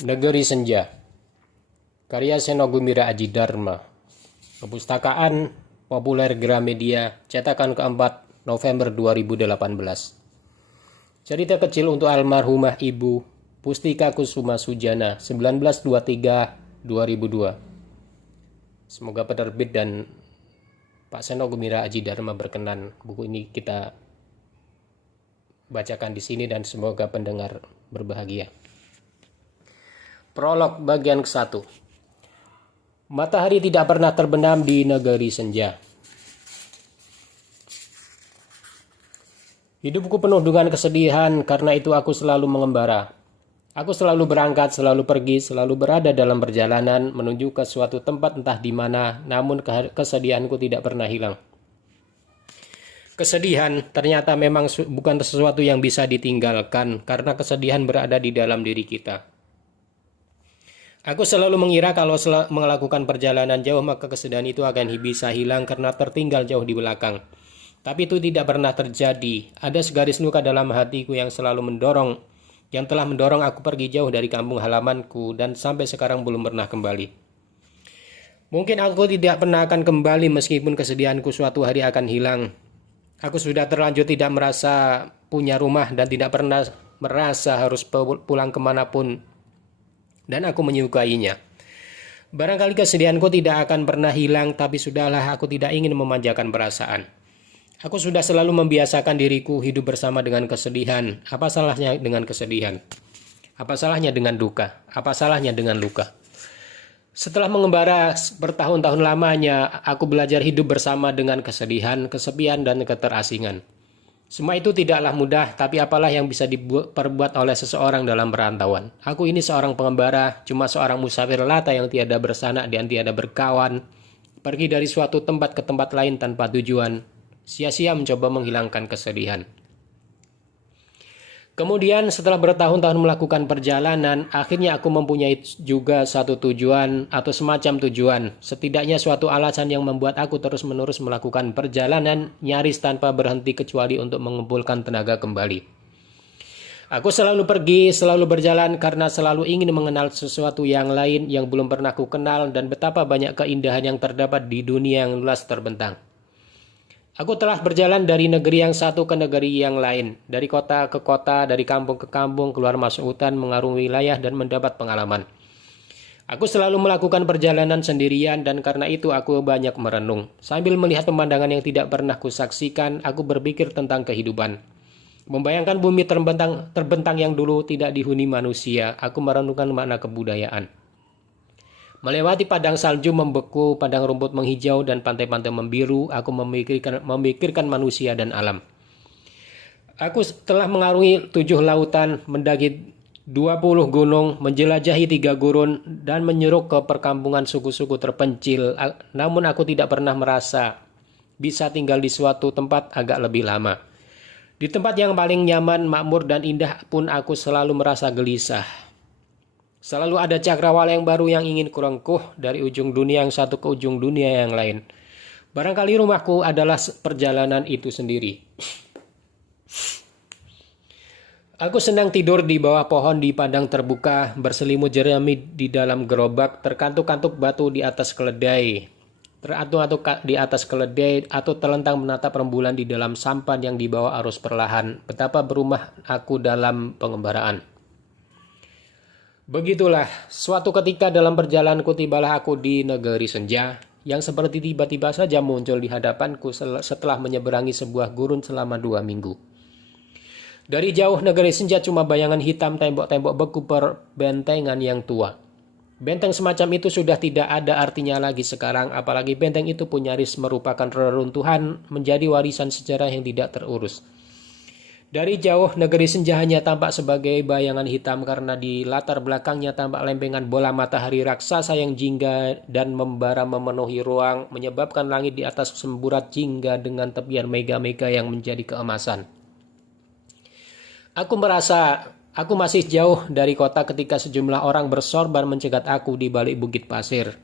Negeri Senja, karya Seno Gumira Aji Dharma, Perpustakaan Populer Gramedia, cetakan keempat, November 2018. Cerita kecil untuk almarhumah Ibu Pustika Kusuma Sujana, 1923-2002. Semoga penerbit dan Pak Seno Gumira Aji Dharma berkenan buku ini kita bacakan di sini dan semoga pendengar berbahagia. Prolog bagian ke-1. Matahari tidak pernah terbenam di negeri senja. Hidupku penuh dengan kesedihan, karena itu aku selalu mengembara. Aku selalu berangkat, selalu pergi, selalu berada dalam perjalanan menuju ke suatu tempat entah di mana, namun kesedihanku tidak pernah hilang. Kesedihan ternyata memang bukan sesuatu yang bisa ditinggalkan, karena kesedihan berada di dalam diri kita. Aku selalu mengira kalau melakukan perjalanan jauh maka kesedihan itu akan bisa hilang karena tertinggal jauh di belakang. Tapi itu tidak pernah terjadi. Ada segaris luka dalam hatiku yang telah mendorong aku pergi jauh dari kampung halamanku dan sampai sekarang belum pernah kembali. Mungkin aku tidak pernah akan kembali meskipun kesedihanku suatu hari akan hilang. Aku sudah terlanjur tidak merasa punya rumah dan tidak pernah merasa harus pulang kemanapun. Dan aku menyukainya. Barangkali kesedihanku tidak akan pernah hilang, tapi sudahlah, aku tidak ingin memanjakan perasaan. Aku sudah selalu membiasakan diriku hidup bersama dengan kesedihan. Apa salahnya dengan kesedihan? Apa salahnya dengan duka? Apa salahnya dengan luka? Setelah mengembara bertahun-tahun lamanya, aku belajar hidup bersama dengan kesedihan, kesepian, dan keterasingan. Semua itu tidaklah mudah, tapi apalah yang bisa diperbuat oleh seseorang dalam perantauan. Aku ini seorang pengembara, cuma seorang musafir lata yang tiada bersanak dan tiada berkawan. Pergi dari suatu tempat ke tempat lain tanpa tujuan, sia-sia mencoba menghilangkan kesedihan. Kemudian setelah bertahun-tahun melakukan perjalanan, akhirnya aku mempunyai juga satu tujuan atau semacam tujuan. Setidaknya suatu alasan yang membuat aku terus-menerus melakukan perjalanan nyaris tanpa berhenti kecuali untuk mengumpulkan tenaga kembali. Aku selalu pergi, selalu berjalan karena selalu ingin mengenal sesuatu yang lain yang belum pernah aku kenal dan betapa banyak keindahan yang terdapat di dunia yang luas terbentang. Aku telah berjalan dari negeri yang satu ke negeri yang lain, dari kota ke kota, dari kampung ke kampung, keluar masuk hutan, mengarungi wilayah, dan mendapat pengalaman. Aku selalu melakukan perjalanan sendirian dan karena itu aku banyak merenung. Sambil melihat pemandangan yang tidak pernah kusaksikan, aku berpikir tentang kehidupan. Membayangkan bumi terbentang yang dulu tidak dihuni manusia, aku merenungkan makna kebudayaan. Melewati padang salju membeku, padang rumput menghijau, dan pantai-pantai membiru, aku memikirkan manusia dan alam. Aku telah mengarungi 7 lautan, mendaki 20 gunung, menjelajahi 3 gurun, dan menyeruk ke perkampungan suku-suku terpencil. Namun aku tidak pernah merasa bisa tinggal di suatu tempat agak lebih lama. Di tempat yang paling nyaman, makmur, dan indah pun aku selalu merasa gelisah. Selalu ada cakrawala yang baru yang ingin kurengkuh dari ujung dunia yang satu ke ujung dunia yang lain. Barangkali rumahku adalah perjalanan itu sendiri. Aku senang tidur di bawah pohon di padang terbuka, berselimut jerami di dalam gerobak, terkantuk-kantuk batu di atas keledai. Teratuk-atuk di atas keledai atau terlentang menatap rembulan di dalam sampan yang dibawa arus perlahan. Betapa berumah aku dalam pengembaraan. Begitulah, suatu ketika dalam perjalananku tibalah aku di negeri senja yang seperti tiba-tiba saja muncul di hadapanku setelah menyeberangi sebuah gurun selama 2 minggu. Dari jauh negeri senja cuma bayangan hitam tembok-tembok beku perbentengan yang tua. Benteng semacam itu sudah tidak ada artinya lagi sekarang, apalagi benteng itu pun nyaris merupakan reruntuhan menjadi warisan sejarah yang tidak terurus. Dari jauh, negeri senja hanya tampak sebagai bayangan hitam karena di latar belakangnya tampak lempengan bola matahari raksasa yang jingga dan membara memenuhi ruang, menyebabkan langit di atas semburat jingga dengan tepian mega-mega yang menjadi keemasan. Aku merasa aku masih jauh dari kota ketika sejumlah orang bersorban mencegat aku di balik bukit pasir.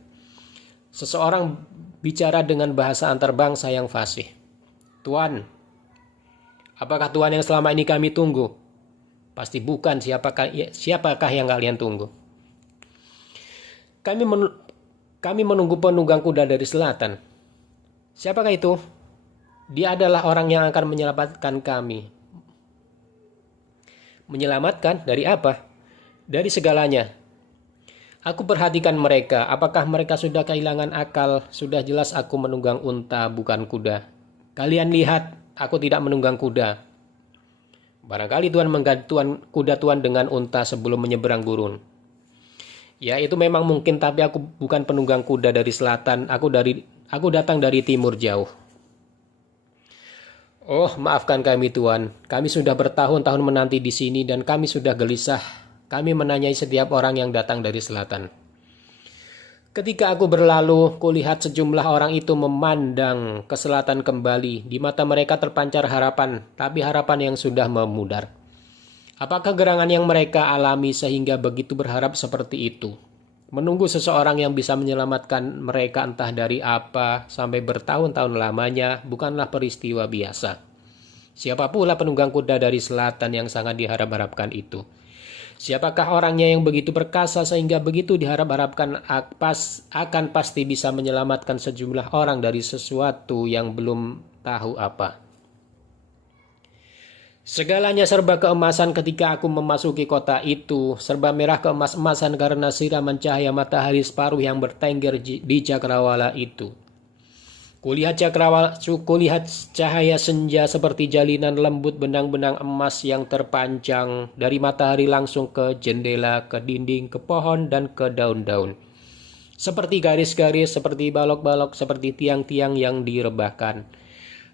Seseorang bicara dengan bahasa antarbangsa yang fasih. "Tuan, apakah Tuhan yang selama ini kami tunggu?" "Pasti bukan, siapakah yang kalian tunggu?" Kami, men- kami menunggu penunggang kuda dari selatan. Siapakah itu? Dia adalah orang yang akan menyelamatkan kami. Menyelamatkan dari apa? Dari segalanya. Aku perhatikan mereka. Apakah mereka sudah kehilangan akal? Sudah jelas aku menunggang unta, bukan kuda. Kalian lihat, aku tidak menunggang kuda. Barangkali Tuhan mengganti kuda Tuhan dengan unta sebelum menyeberang gurun. Ya, itu memang mungkin, tapi aku bukan penunggang kuda dari selatan. Aku datang dari timur jauh. Oh, maafkan kami Tuhan. Kami sudah bertahun-tahun menanti di sini dan kami sudah gelisah. Kami menanyai setiap orang yang datang dari selatan. Ketika aku berlalu, kulihat sejumlah orang itu memandang ke selatan kembali. Di mata mereka terpancar harapan, tapi harapan yang sudah memudar. Apakah gerangan yang mereka alami sehingga begitu berharap seperti itu? Menunggu seseorang yang bisa menyelamatkan mereka entah dari apa sampai bertahun-tahun lamanya bukanlah peristiwa biasa. Siapa pula penunggang kuda dari selatan yang sangat diharap-harapkan itu? Siapakah orangnya yang begitu perkasa sehingga begitu diharap-harapkan akan pasti bisa menyelamatkan sejumlah orang dari sesuatu yang belum tahu apa? Segalanya serba keemasan ketika aku memasuki kota itu, serba merah keemas-emasan karena siraman cahaya matahari separuh yang bertengger di cakrawala itu. Kulihat cahaya senja seperti jalinan lembut benang-benang emas yang terpanjang dari matahari langsung ke jendela, ke dinding, ke pohon, dan ke daun-daun. Seperti garis-garis, seperti balok-balok, seperti tiang-tiang yang direbahkan.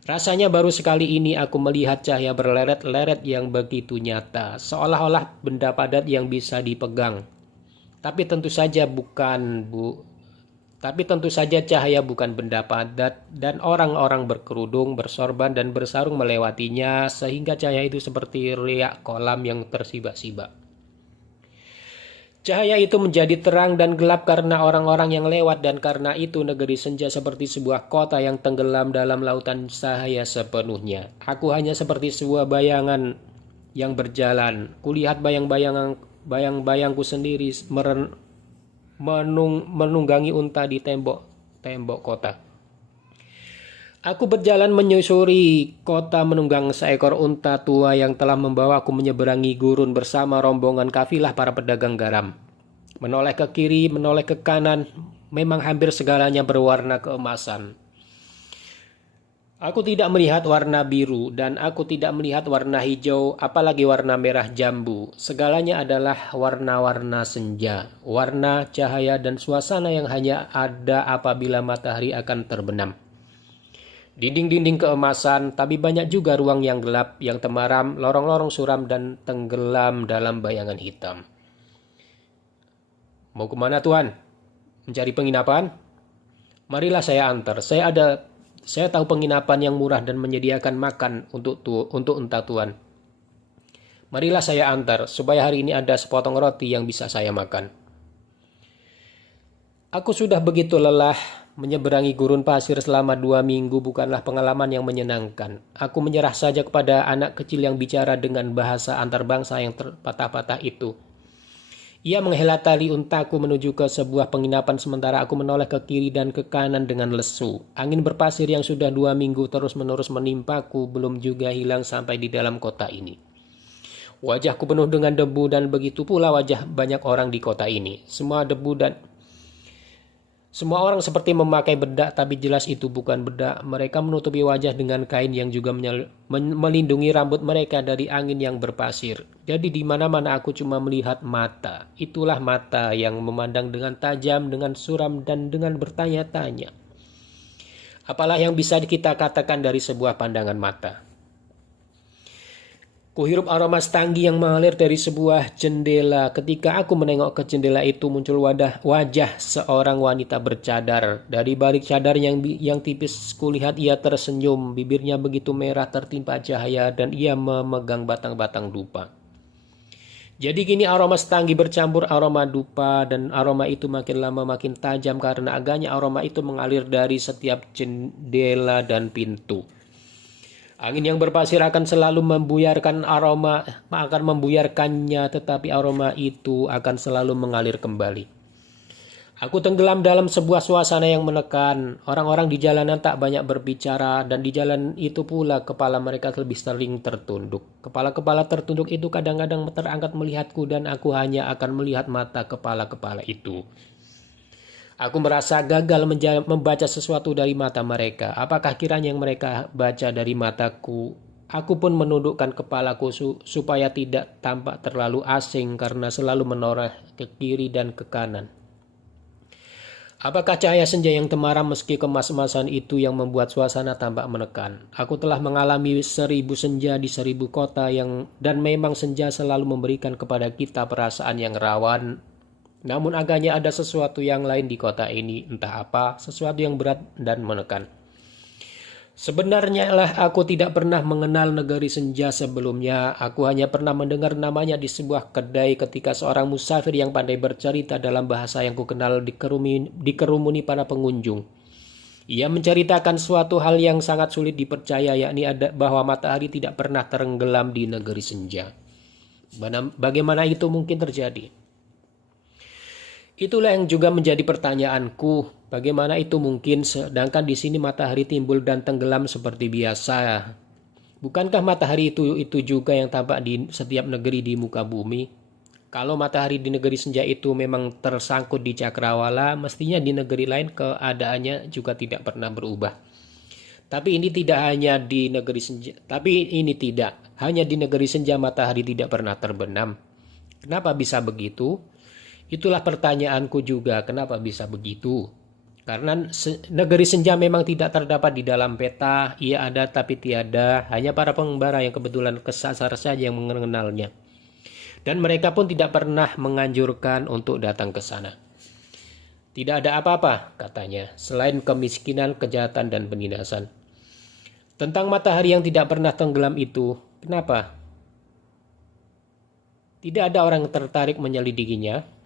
Rasanya baru sekali ini aku melihat cahaya berleret-leret yang begitu nyata, seolah-olah benda padat yang bisa dipegang. Tapi tentu saja cahaya bukan benda padat dan orang-orang berkerudung, bersorban dan bersarung melewatinya sehingga cahaya itu seperti riak kolam yang tersibak-sibak. Cahaya itu menjadi terang dan gelap karena orang-orang yang lewat dan karena itu negeri senja seperti sebuah kota yang tenggelam dalam lautan cahaya sepenuhnya. Aku hanya seperti sebuah bayangan yang berjalan. Kulihat bayang-bayangku sendiri menunggangi unta di tembok kota. Aku berjalan menyusuri kota menunggang seekor unta tua yang telah membawaku menyeberangi gurun bersama rombongan kafilah para pedagang garam. Menoleh ke kiri, menoleh ke kanan, memang hampir segalanya berwarna keemasan. Aku tidak melihat warna biru dan aku tidak melihat warna hijau, apalagi warna merah jambu. Segalanya adalah warna-warna senja, warna, cahaya, dan suasana yang hanya ada apabila matahari akan terbenam. Dinding-dinding keemasan, tapi banyak juga ruang yang gelap, yang temaram, lorong-lorong suram, dan tenggelam dalam bayangan hitam. Mau kemana Tuan? Mencari penginapan? Marilah saya antar. Saya tahu penginapan yang murah dan menyediakan makan untuk unta Tuan. Marilah saya antar, supaya hari ini ada sepotong roti yang bisa saya makan. Aku sudah begitu lelah. Menyeberangi gurun pasir selama 2 minggu bukanlah pengalaman yang menyenangkan. Aku menyerah saja kepada anak kecil yang bicara dengan bahasa antarbangsa yang terpatah-patah itu. Ia menghela tali untaku menuju ke sebuah penginapan sementara aku menoleh ke kiri dan ke kanan dengan lesu. Angin berpasir yang sudah 2 minggu terus-menerus menimpaku belum juga hilang sampai di dalam kota ini. Wajahku penuh dengan debu dan begitu pula wajah banyak orang di kota ini. Semua orang seperti memakai bedak, tapi jelas itu bukan bedak. Mereka menutupi wajah dengan kain yang juga melindungi rambut mereka dari angin yang berpasir. Jadi di mana-mana aku cuma melihat mata. Itulah mata yang memandang dengan tajam, dengan suram, dan dengan bertanya-tanya. Apalah yang bisa kita katakan dari sebuah pandangan mata? Kuhirup aroma stanggi yang mengalir dari sebuah jendela. Ketika aku menengok ke jendela itu muncul wajah seorang wanita bercadar. Dari balik cadar yang tipis kulihat ia tersenyum. Bibirnya begitu merah tertimpa cahaya dan ia memegang batang-batang dupa. Jadi kini aroma stanggi bercampur aroma dupa dan aroma itu makin lama makin tajam karena agaknya aroma itu mengalir dari setiap jendela dan pintu. Angin yang berpasir akan selalu membuyarkannya, tetapi aroma itu akan selalu mengalir kembali. Aku tenggelam dalam sebuah suasana yang menekan. Orang-orang di jalanan tak banyak berbicara dan di jalan itu pula kepala mereka lebih sering tertunduk. Kepala-kepala tertunduk itu kadang-kadang terangkat melihatku dan aku hanya akan melihat mata kepala-kepala itu. Aku merasa gagal membaca sesuatu dari mata mereka. Apakah kiranya yang mereka baca dari mataku? Aku pun menundukkan kepalaku supaya tidak tampak terlalu asing karena selalu menoleh ke kiri dan ke kanan. Apakah cahaya senja yang temaram meski kemas-emasan itu yang membuat suasana tampak menekan? Aku telah mengalami 1000 senja di 1000 kota dan memang senja selalu memberikan kepada kita perasaan yang rawan. Namun agaknya ada sesuatu yang lain di kota ini, entah apa, sesuatu yang berat dan menekan. Sebenarnya aku tidak pernah mengenal negeri senja sebelumnya. Aku hanya pernah mendengar namanya di sebuah kedai ketika seorang musafir yang pandai bercerita dalam bahasa yang kukenal dikerumuni para pengunjung. Ia menceritakan suatu hal yang sangat sulit dipercaya, yakni bahwa matahari tidak pernah tenggelam di negeri senja. Bagaimana itu mungkin terjadi? Itulah yang juga menjadi pertanyaanku. Bagaimana itu mungkin sedangkan di sini matahari timbul dan tenggelam seperti biasa? Bukankah matahari itu juga yang tampak di setiap negeri di muka bumi? Kalau matahari di negeri senja itu memang tersangkut di cakrawala, mestinya di negeri lain keadaannya juga tidak pernah berubah. Tapi ini tidak. Hanya di negeri senja matahari tidak pernah terbenam. Kenapa bisa begitu? Itulah pertanyaanku juga, kenapa bisa begitu? Karena negeri senja memang tidak terdapat di dalam peta, ia ada tapi tiada, hanya para pengembara yang kebetulan kesasar saja yang mengenalnya. Dan mereka pun tidak pernah menganjurkan untuk datang ke sana. Tidak ada apa-apa, katanya, selain kemiskinan, kejahatan, dan penindasan. Tentang matahari yang tidak pernah tenggelam itu, kenapa? Tidak ada orang tertarik menyelidikinya.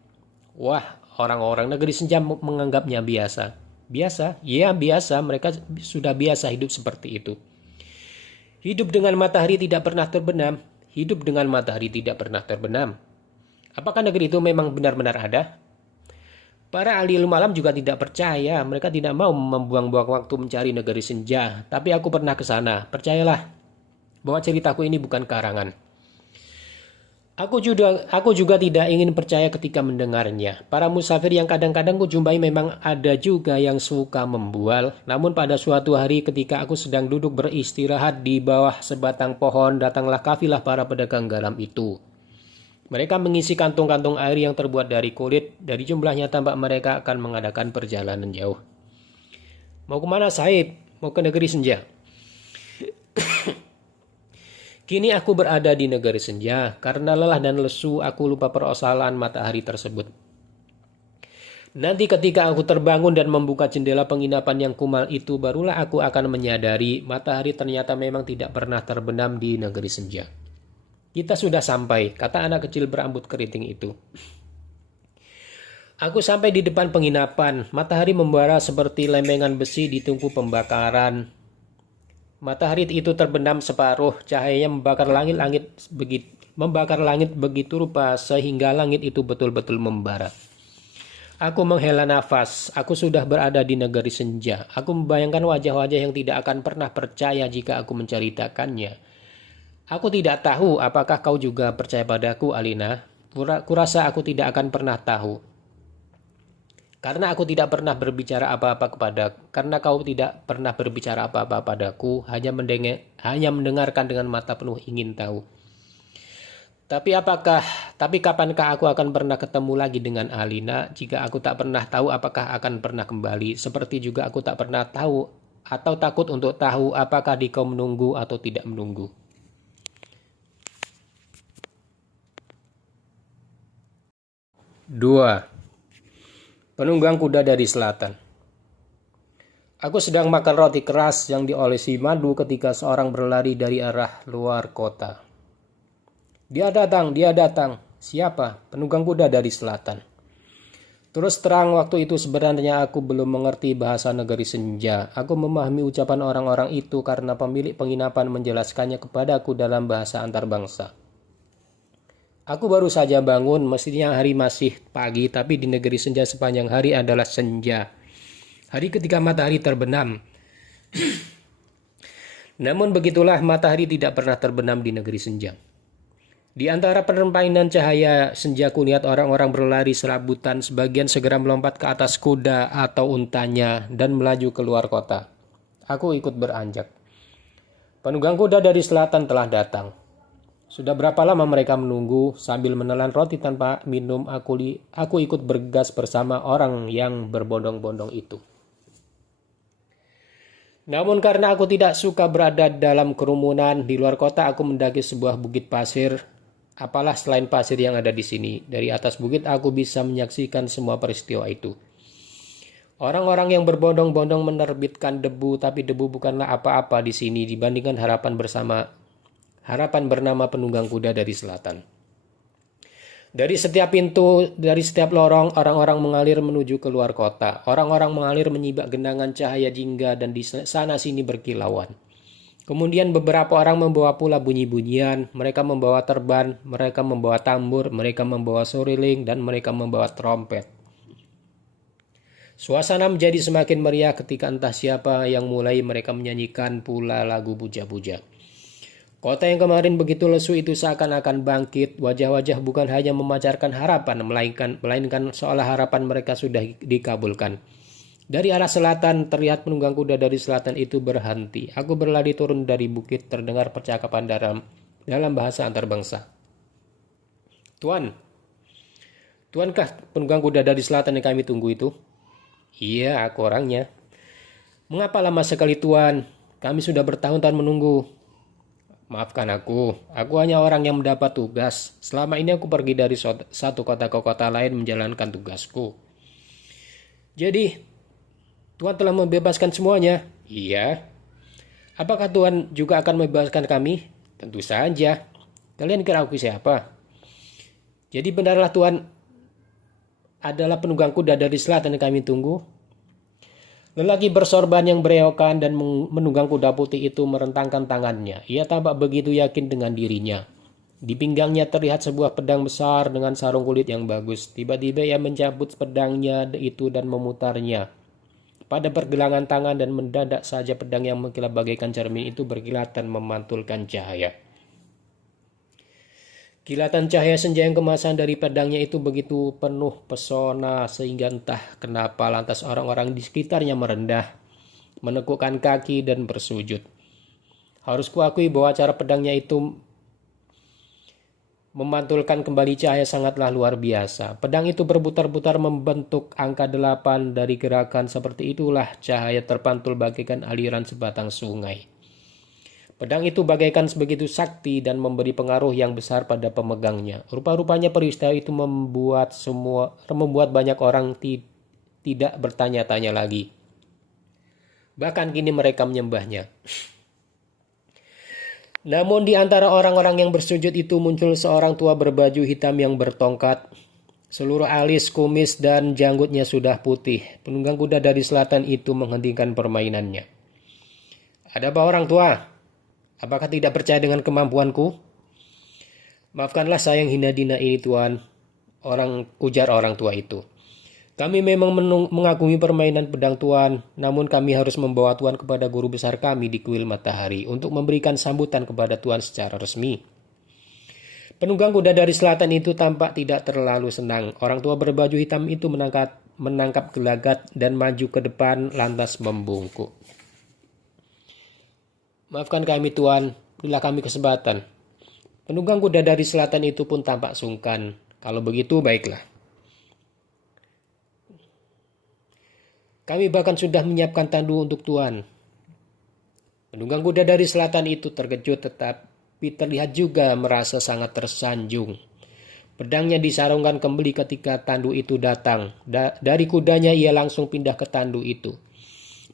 Wah, orang-orang negeri senja menganggapnya biasa. Biasa? Ya, biasa. Mereka sudah biasa hidup seperti itu. Hidup dengan matahari tidak pernah terbenam. Hidup dengan matahari tidak pernah terbenam. Apakah negeri itu memang benar-benar ada? Para ahli ilmu alam juga tidak percaya. Mereka tidak mau membuang-buang waktu mencari negeri senja. Tapi aku pernah ke sana. Percayalah bahwa ceritaku ini bukan karangan. Aku juga tidak ingin percaya ketika mendengarnya. Para musafir yang kadang-kadang kujumpai memang ada juga yang suka membual. Namun pada suatu hari ketika aku sedang duduk beristirahat di bawah sebatang pohon, datanglah kafilah para pedagang garam itu. Mereka mengisi kantung-kantung air yang terbuat dari kulit. Dari jumlahnya tampak mereka akan mengadakan perjalanan jauh. Mau kemana, Said? Mau ke negeri senja? Kini aku berada di negeri senja. Karena lelah dan lesu, aku lupa persoalan matahari tersebut. Nanti ketika aku terbangun dan membuka jendela penginapan yang kumal itu, barulah aku akan menyadari matahari ternyata memang tidak pernah terbenam di negeri senja. Kita sudah sampai, kata anak kecil berambut keriting itu. Aku sampai di depan penginapan. Matahari membara seperti lempengan besi di tungku pembakaran. Matahari itu terbenam separuh, cahayanya membakar langit begitu rupa sehingga langit itu betul-betul membara. Aku menghela nafas, aku sudah berada di negeri senja. Aku membayangkan wajah-wajah yang tidak akan pernah percaya jika aku menceritakannya. Aku tidak tahu apakah kau juga percaya padaku, Alina. Kurasa aku tidak akan pernah tahu. Karena kau tidak pernah berbicara apa-apa padaku, hanya mendengarkan dengan mata penuh ingin tahu. Tapi kapankah aku akan pernah ketemu lagi dengan Alina jika aku tak pernah tahu apakah akan pernah kembali, seperti juga aku tak pernah tahu atau takut untuk tahu apakah kau menunggu atau tidak menunggu. Dua. Penunggang kuda dari selatan. Aku sedang makan roti keras yang diolesi madu ketika seorang berlari dari arah luar kota. Dia datang. Siapa? Penunggang kuda dari selatan. Terus terang waktu itu sebenarnya aku belum mengerti bahasa negeri senja. Aku memahami ucapan orang-orang itu karena pemilik penginapan menjelaskannya kepadaku dalam bahasa antarbangsa. Aku baru saja bangun, mestinya hari masih pagi, tapi di negeri senja sepanjang hari adalah senja. Hari ketika matahari terbenam. Namun begitulah, matahari tidak pernah terbenam di negeri senja. Di antara permainan cahaya senja kulihat orang-orang berlari serabutan, sebagian segera melompat ke atas kuda atau untanya dan melaju keluar kota. Aku ikut beranjak. Penunggang kuda dari selatan telah datang. Sudah berapa lama mereka menunggu sambil menelan roti tanpa minum, aku ikut bergas bersama orang yang berbondong-bondong itu. Namun karena aku tidak suka berada dalam kerumunan di luar kota, aku mendaki sebuah bukit pasir. Apalah selain pasir yang ada di sini. Dari atas bukit aku bisa menyaksikan semua peristiwa itu. Orang-orang yang berbondong-bondong menerbitkan debu, tapi debu bukanlah apa-apa di sini dibandingkan harapan bernama penunggang kuda dari selatan. Dari setiap pintu, dari setiap lorong, orang-orang mengalir menuju keluar kota. Orang-orang mengalir menyibak genangan cahaya jingga dan di sana sini berkilauan. Kemudian beberapa orang membawa pula bunyi-bunyian, mereka membawa terban, mereka membawa tambur, mereka membawa soriling, dan mereka membawa trompet. Suasana menjadi semakin meriah ketika entah siapa yang mulai mereka menyanyikan pula lagu puja-puja. Kota yang kemarin begitu lesu itu seakan-akan bangkit, wajah-wajah bukan hanya memancarkan harapan, melainkan seolah harapan mereka sudah dikabulkan. Dari arah selatan, terlihat penunggang kuda dari selatan itu berhenti. Aku berlari turun dari bukit, terdengar percakapan dalam bahasa antar bangsa. Tuankah penunggang kuda dari selatan yang kami tunggu itu? Iya, aku orangnya. Mengapa lama sekali Tuan? Kami sudah bertahun-tahun menunggu. Maafkan aku hanya orang yang mendapat tugas. Selama ini aku pergi dari satu kota ke kota lain menjalankan tugasku. Jadi, Tuhan telah membebaskan semuanya? Iya. Apakah Tuhan juga akan membebaskan kami? Tentu saja. Kalian kira aku siapa? Jadi benarlah Tuhan adalah penunggang kuda dari selatan yang kami tunggu? Lelaki bersorban yang berewokan dan menunggang kuda putih itu merentangkan tangannya. Ia tampak begitu yakin dengan dirinya. Di pinggangnya terlihat sebuah pedang besar dengan sarung kulit yang bagus. Tiba-tiba ia mencabut pedangnya itu dan memutarnya pada pergelangan tangan, dan mendadak saja pedang yang mengkilap bagaikan cermin itu berkilatan memantulkan cahaya. Kilatan cahaya senja yang kemasan dari pedangnya itu begitu penuh pesona sehingga entah kenapa lantas orang-orang di sekitarnya merendah, menekukkan kaki dan bersujud. Harus kuakui bahwa cara pedangnya itu memantulkan kembali cahaya sangatlah luar biasa. Pedang itu berputar-putar membentuk angka 8 dari gerakan seperti itulah cahaya terpantul bagaikan aliran sebatang sungai. Pedang itu bagaikan sebegitu sakti dan memberi pengaruh yang besar pada pemegangnya. Rupa-rupanya peristiwa itu membuat banyak orang tidak bertanya-tanya lagi. Bahkan kini mereka menyembahnya. Namun di antara orang-orang yang bersujud itu muncul seorang tua berbaju hitam yang bertongkat. Seluruh alis, kumis, dan janggutnya sudah putih. Penunggang kuda dari selatan itu menghentikan permainannya. Ada apa orang tua? Apakah tidak percaya dengan kemampuanku? Maafkanlah saya yang hina dina ini Tuan, ujar orang tua itu. Kami memang mengagumi permainan pedang Tuan, namun kami harus membawa Tuan kepada guru besar kami di kuil matahari untuk memberikan sambutan kepada Tuan secara resmi. Penunggang kuda dari selatan itu tampak tidak terlalu senang. Orang tua berbaju hitam itu menangkap gelagat dan maju ke depan lantas membungkuk. Maafkan kami Tuan, berilah kami kesempatan. Penunggang kuda dari selatan itu pun tampak sungkan. Kalau begitu baiklah. Kami bahkan sudah menyiapkan tandu untuk Tuan. Penunggang kuda dari selatan itu terkejut tetapi terlihat juga merasa sangat tersanjung. Pedangnya disarungkan kembali ketika tandu itu datang. Dari kudanya ia langsung pindah ke tandu itu.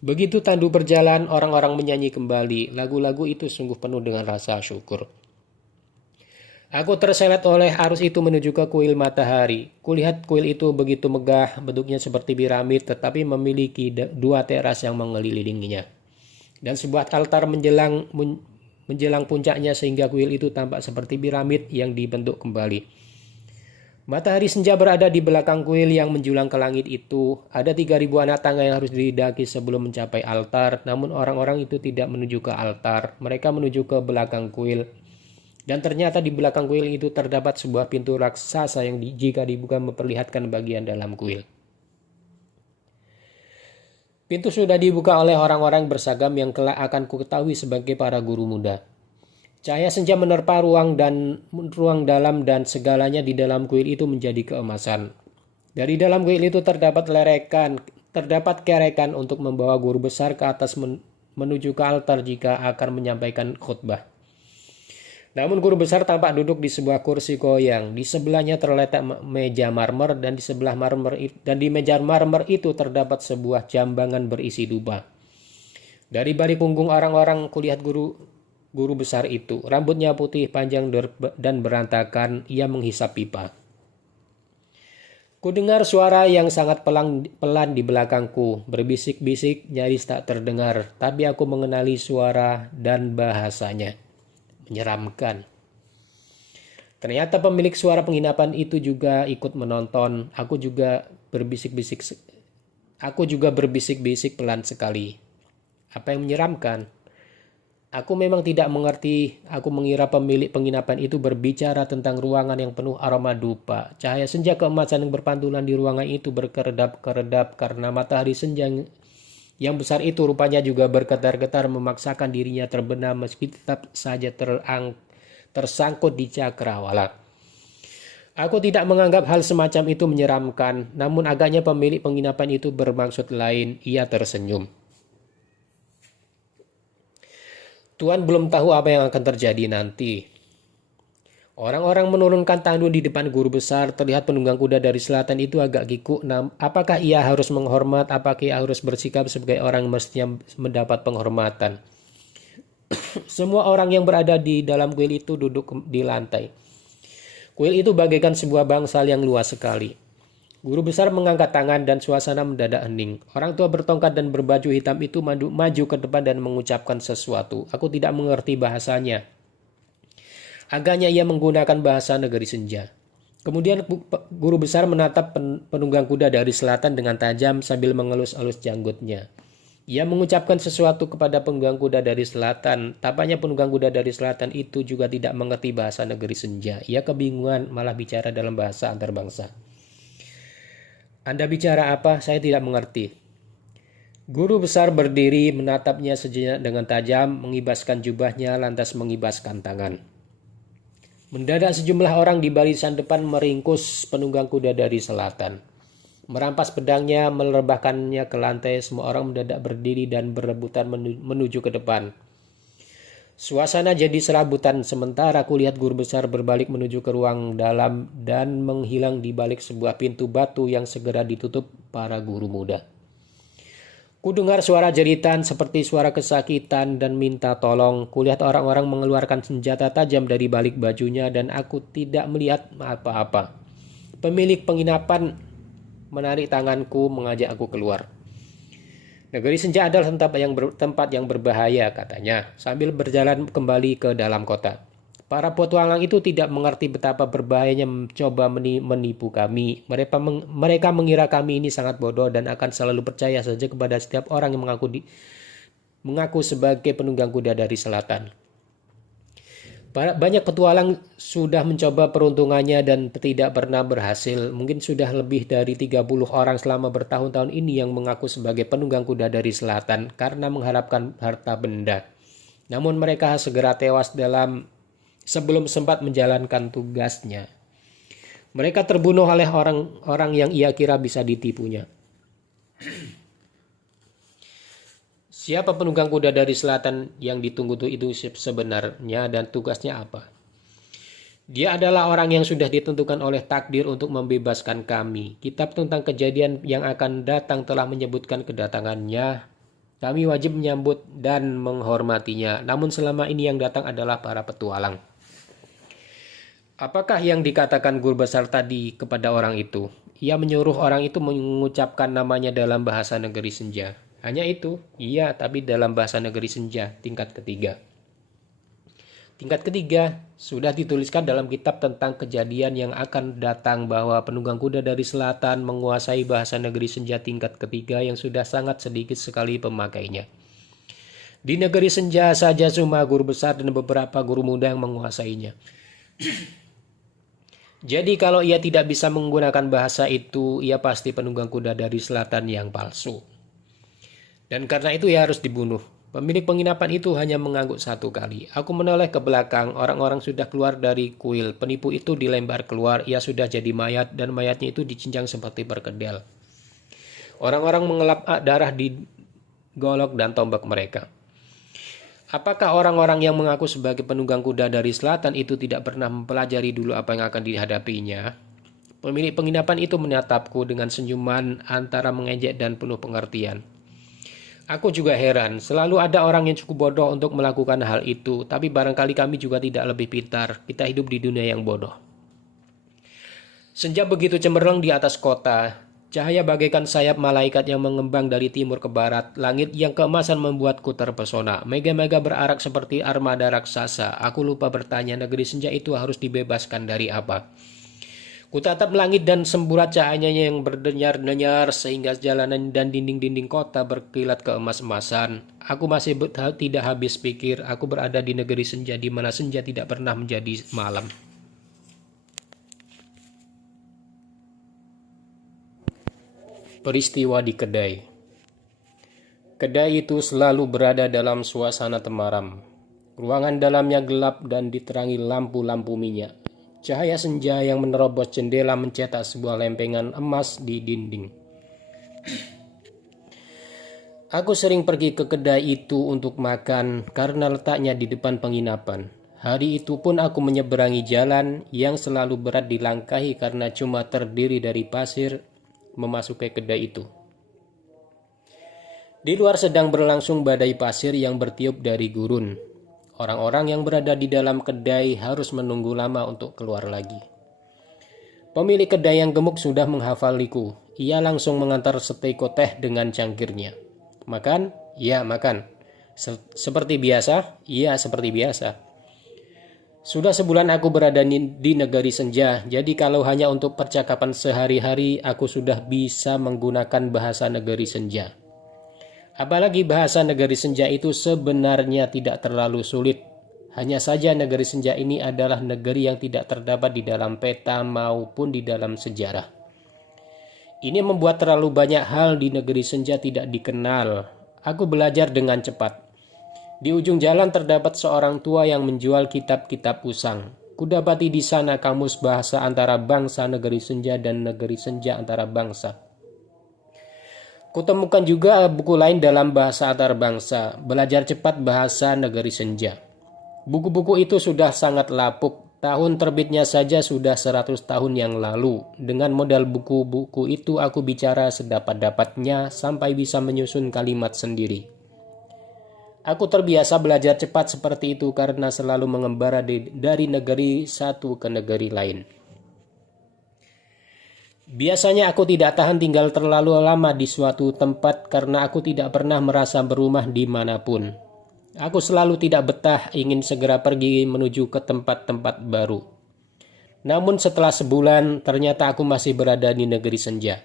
Begitu tandu berjalan, orang-orang menyanyi kembali. Lagu-lagu itu sungguh penuh dengan rasa syukur. Aku terseret oleh arus itu menuju ke kuil matahari. Kulihat kuil itu begitu megah, bentuknya seperti piramid tetapi memiliki 2 teras yang mengelilinginya. Dan sebuah altar menjelang puncaknya sehingga kuil itu tampak seperti piramid yang dibentuk kembali. Matahari senja berada di belakang kuil yang menjulang ke langit itu. Ada 3.000 anak tangga yang harus didaki sebelum mencapai altar. Namun orang-orang itu tidak menuju ke altar. Mereka menuju ke belakang kuil. Dan ternyata di belakang kuil itu terdapat sebuah pintu raksasa yang jika dibuka memperlihatkan bagian dalam kuil. Pintu sudah dibuka oleh orang-orang bersagam yang kelak akan kuketahui sebagai para guru muda. Cahaya senja menerpa ruang dalam dan segalanya di dalam kuil itu menjadi keemasan. Dari dalam kuil itu terdapat kerekan untuk membawa guru besar ke atas menuju ke altar jika akan menyampaikan khutbah. Namun guru besar tampak duduk di sebuah kursi goyang. Di sebelahnya terletak meja marmer dan di meja marmer itu terdapat sebuah jambangan berisi dupa. Dari balik punggung orang-orang kulihat guru besar itu. Rambutnya putih panjang dan berantakan. Ia menghisap pipa. Kudengar suara yang sangat pelan di belakangku. Berbisik-bisik nyaris tak terdengar. Tapi aku mengenali suara dan bahasanya. Menyeramkan. Ternyata pemilik suara penginapan itu juga ikut menonton. Aku juga berbisik-bisik pelan sekali. Apa yang menyeramkan? Aku memang tidak mengerti. Aku mengira pemilik penginapan itu berbicara tentang ruangan yang penuh aroma dupa. Cahaya senja keemasan yang berpantulan di ruangan itu berkedap-kedap karena matahari senja yang besar itu rupanya juga bergetar-getar memaksakan dirinya terbenam meski tetap saja tersangkut di cakrawala. Aku tidak menganggap hal semacam itu menyeramkan, namun agaknya pemilik penginapan itu bermaksud lain. Ia tersenyum. Tuan belum tahu apa yang akan terjadi nanti. Orang-orang menurunkan tandu di depan guru besar. Terlihat penunggang kuda dari selatan itu agak kikuk. Apakah ia harus menghormat? Apakah ia harus bersikap sebagai orang mestinya mendapat penghormatan? Semua orang yang berada di dalam kuil itu duduk di lantai. Kuil itu bagaikan sebuah bangsal yang luas sekali. Guru besar mengangkat tangan dan suasana mendadak hening. Orang tua bertongkat dan berbaju hitam itu maju ke depan dan mengucapkan sesuatu. Aku tidak mengerti bahasanya. Agaknya ia menggunakan bahasa negeri senja. Kemudian guru besar menatap penunggang kuda dari selatan dengan tajam sambil mengelus-elus janggutnya. Ia mengucapkan sesuatu kepada penunggang kuda dari selatan. Tampaknya penunggang kuda dari selatan itu juga tidak mengerti bahasa negeri senja. Ia kebingungan malah bicara dalam bahasa antarbangsa. Anda bicara apa? Saya tidak mengerti. Guru besar berdiri menatapnya sejenak dengan tajam, mengibaskan jubahnya lantas mengibaskan tangan. Mendadak sejumlah orang di barisan depan meringkus penunggang kuda dari selatan. Merampas pedangnya, merebahkannya ke lantai. Semua orang mendadak berdiri dan berebutan menuju ke depan. Suasana jadi serabutan sementara kulihat guru besar berbalik menuju ke ruang dalam dan menghilang di balik sebuah pintu batu yang segera ditutup para guru muda. Kudengar suara jeritan seperti suara kesakitan dan minta tolong. Kulihat orang-orang mengeluarkan senjata tajam dari balik bajunya dan aku tidak melihat apa-apa. Pemilik penginapan menarik tanganku mengajak aku keluar. Negeri senja adalah tempat yang berbahaya, katanya, sambil berjalan kembali ke dalam kota. Para petualang itu tidak mengerti betapa berbahayanya mencoba menipu kami. Mereka mengira kami ini sangat bodoh dan akan selalu percaya saja kepada setiap orang yang mengaku sebagai penunggang kuda dari selatan. Banyak petualang sudah mencoba peruntungannya dan tidak pernah berhasil. Mungkin sudah lebih dari 30 orang selama bertahun-tahun ini yang mengaku sebagai penunggang kuda dari selatan karena mengharapkan harta benda. Namun mereka segera tewas sebelum sempat menjalankan tugasnya. Mereka terbunuh oleh orang-orang yang ia kira bisa ditipunya. Siapa penunggang kuda dari selatan yang ditunggu itu sebenarnya dan tugasnya apa? Dia adalah orang yang sudah ditentukan oleh takdir untuk membebaskan kami. Kitab tentang kejadian yang akan datang telah menyebutkan kedatangannya. Kami wajib menyambut dan menghormatinya. Namun selama ini yang datang adalah para petualang. Apakah yang dikatakan guru besar tadi kepada orang itu? Ia menyuruh orang itu mengucapkan namanya dalam bahasa negeri senja. Hanya itu, iya, tapi dalam bahasa negeri senja, tingkat ketiga. Tingkat ketiga, sudah dituliskan dalam kitab tentang kejadian yang akan datang bahwa penunggang kuda dari selatan menguasai bahasa negeri senja tingkat ketiga yang sudah sangat sedikit sekali pemakainya. Di negeri senja saja cuma guru besar dan beberapa guru muda yang menguasainya. Jadi kalau ia tidak bisa menggunakan bahasa itu, ia pasti penunggang kuda dari selatan yang palsu. Dan karena itu ia harus dibunuh. Pemilik penginapan itu hanya mengangguk satu kali. Aku menoleh ke belakang, orang-orang sudah keluar dari kuil. Penipu itu dilempar keluar, ia sudah jadi mayat dan mayatnya itu dicincang seperti perkedel. Orang-orang mengelap darah di golok dan tombak mereka. Apakah orang-orang yang mengaku sebagai penunggang kuda dari selatan itu tidak pernah mempelajari dulu apa yang akan dihadapinya? Pemilik penginapan itu menatapku dengan senyuman antara mengejek dan penuh pengertian. Aku juga heran, selalu ada orang yang cukup bodoh untuk melakukan hal itu, tapi barangkali kami juga tidak lebih pintar, kita hidup di dunia yang bodoh. Senja begitu cemerlang di atas kota, cahaya bagaikan sayap malaikat yang mengembang dari timur ke barat, langit yang keemasan membuatku terpesona, mega-mega berarak seperti armada raksasa, aku lupa bertanya negeri senja itu harus dibebaskan dari apa. Kutatap langit dan semburat cahayanya yang berdenyar-denyar sehingga jalanan dan dinding-dinding kota berkilat keemas-emasan. Aku masih tidak habis pikir, aku berada di negeri senja di mana senja tidak pernah menjadi malam. Peristiwa di kedai. Kedai itu selalu berada dalam suasana temaram. Ruangan dalamnya gelap dan diterangi lampu-lampu minyak. Cahaya senja yang menerobos jendela mencetak sebuah lempengan emas di dinding. Aku sering pergi ke kedai itu untuk makan karena letaknya di depan penginapan. Hari itu pun aku menyeberangi jalan yang selalu berat dilangkahi karena cuma terdiri dari pasir memasuki kedai itu. Di luar sedang berlangsung badai pasir yang bertiup dari gurun. Orang-orang yang berada di dalam kedai harus menunggu lama untuk keluar lagi. Pemilik kedai yang gemuk sudah menghafaliku. Ia langsung mengantar seteko teh dengan cangkirnya. Makan? Ya, makan. Seperti biasa? Iya, seperti biasa. Sudah sebulan aku berada di negeri senja, jadi kalau hanya untuk percakapan sehari-hari, aku sudah bisa menggunakan bahasa negeri senja. Apalagi bahasa negeri senja itu sebenarnya tidak terlalu sulit. Hanya saja negeri senja ini adalah negeri yang tidak terdapat di dalam peta maupun di dalam sejarah. Ini membuat terlalu banyak hal di negeri senja tidak dikenal. Aku belajar dengan cepat. Di ujung jalan terdapat seorang tua yang menjual kitab-kitab usang. Kudapati di sana kamus bahasa antara bangsa negeri senja dan negeri senja antara bangsa. Kutemukan juga buku lain dalam bahasa antar bangsa, belajar cepat bahasa negeri senja. Buku-buku itu sudah sangat lapuk, tahun terbitnya saja sudah 100 tahun yang lalu. Dengan modal buku-buku itu aku bicara sedapat-dapatnya sampai bisa menyusun kalimat sendiri. Aku terbiasa belajar cepat seperti itu karena selalu mengembara dari negeri satu ke negeri lain. Biasanya aku tidak tahan tinggal terlalu lama di suatu tempat karena aku tidak pernah merasa berumah dimanapun. Aku selalu tidak betah ingin segera pergi menuju ke tempat-tempat baru. Namun setelah sebulan ternyata aku masih berada di negeri senja.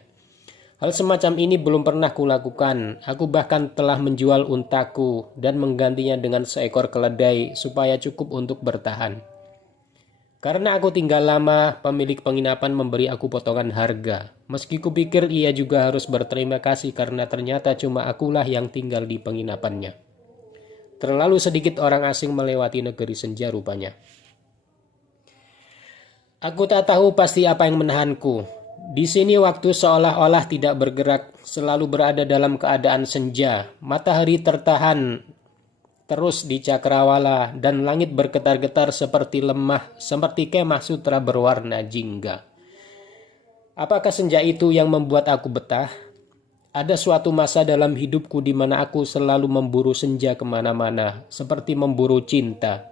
Hal semacam ini belum pernah kulakukan. Aku bahkan telah menjual untaku dan menggantinya dengan seekor keledai supaya cukup untuk bertahan. Karena aku tinggal lama, pemilik penginapan memberi aku potongan harga. Meski kupikir ia juga harus berterima kasih karena ternyata cuma akulah yang tinggal di penginapannya. Terlalu sedikit orang asing melewati negeri senja rupanya. Aku tak tahu pasti apa yang menahanku. Di sini waktu seolah-olah tidak bergerak, selalu berada dalam keadaan senja. Matahari tertahan terus di cakrawala dan langit bergetar-getar seperti kemah sutra berwarna jingga. Apakah senja itu yang membuat aku betah? Ada suatu masa dalam hidupku di mana aku selalu memburu senja kemana-mana, seperti memburu cinta.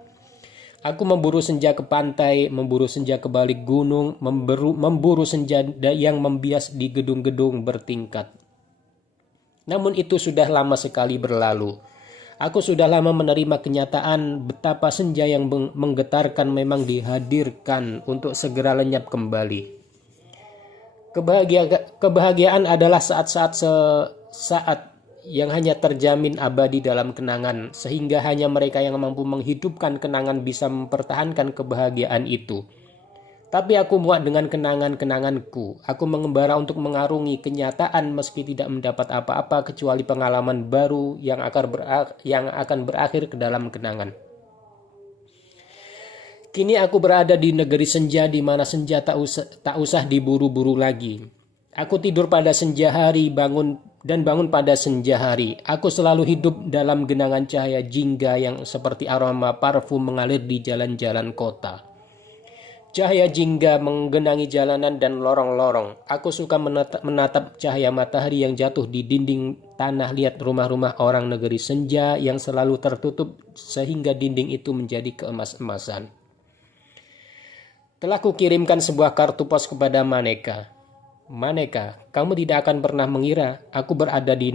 Aku memburu senja ke pantai, memburu senja ke balik gunung, memburu senja yang membias di gedung-gedung bertingkat. Namun itu sudah lama sekali berlalu. Aku sudah lama menerima kenyataan betapa senja yang menggetarkan memang dihadirkan untuk segera lenyap kembali. Kebahagiaan adalah saat yang hanya terjamin abadi dalam kenangan, sehingga hanya mereka yang mampu menghidupkan kenangan bisa mempertahankan kebahagiaan itu. Tapi aku muak dengan kenangan-kenanganku. Aku mengembara untuk mengarungi kenyataan meski tidak mendapat apa-apa kecuali pengalaman baru yang akan berakhir ke dalam kenangan. Kini aku berada di negeri senja di mana senja tak usah diburu-buru lagi. Aku tidur pada senja hari, bangun pada senja hari. Aku selalu hidup dalam genangan cahaya jingga yang seperti aroma parfum mengalir di jalan-jalan kota. Cahaya jingga menggenangi jalanan dan lorong-lorong. Aku suka menatap cahaya matahari yang jatuh di dinding tanah. Lihat rumah-rumah orang negeri senja yang selalu tertutup sehingga dinding itu menjadi keemas-emasan. Telah kukirimkan sebuah kartu pos kepada Maneka. Maneka, kamu tidak akan pernah mengira aku berada di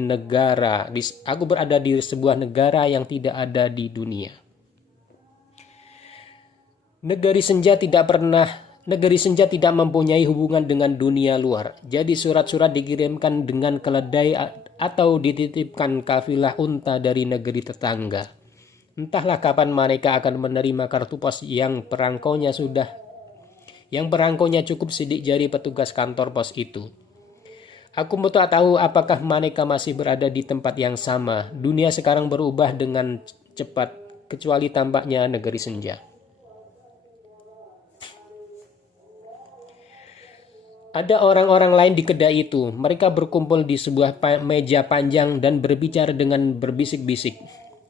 sebuah negara yang tidak ada di dunia. Negeri senja tidak mempunyai hubungan dengan dunia luar. Jadi surat-surat dikirimkan dengan keledai atau dititipkan kafilah unta dari negeri tetangga. Entahlah kapan mereka akan menerima kartu pos yang perangkonya cukup sidik jari petugas kantor pos itu. Aku tak tahu apakah mereka masih berada di tempat yang sama. Dunia sekarang berubah dengan cepat, kecuali tampaknya negeri senja. Ada orang-orang lain di kedai itu. Mereka berkumpul di sebuah meja panjang dan berbicara dengan berbisik-bisik.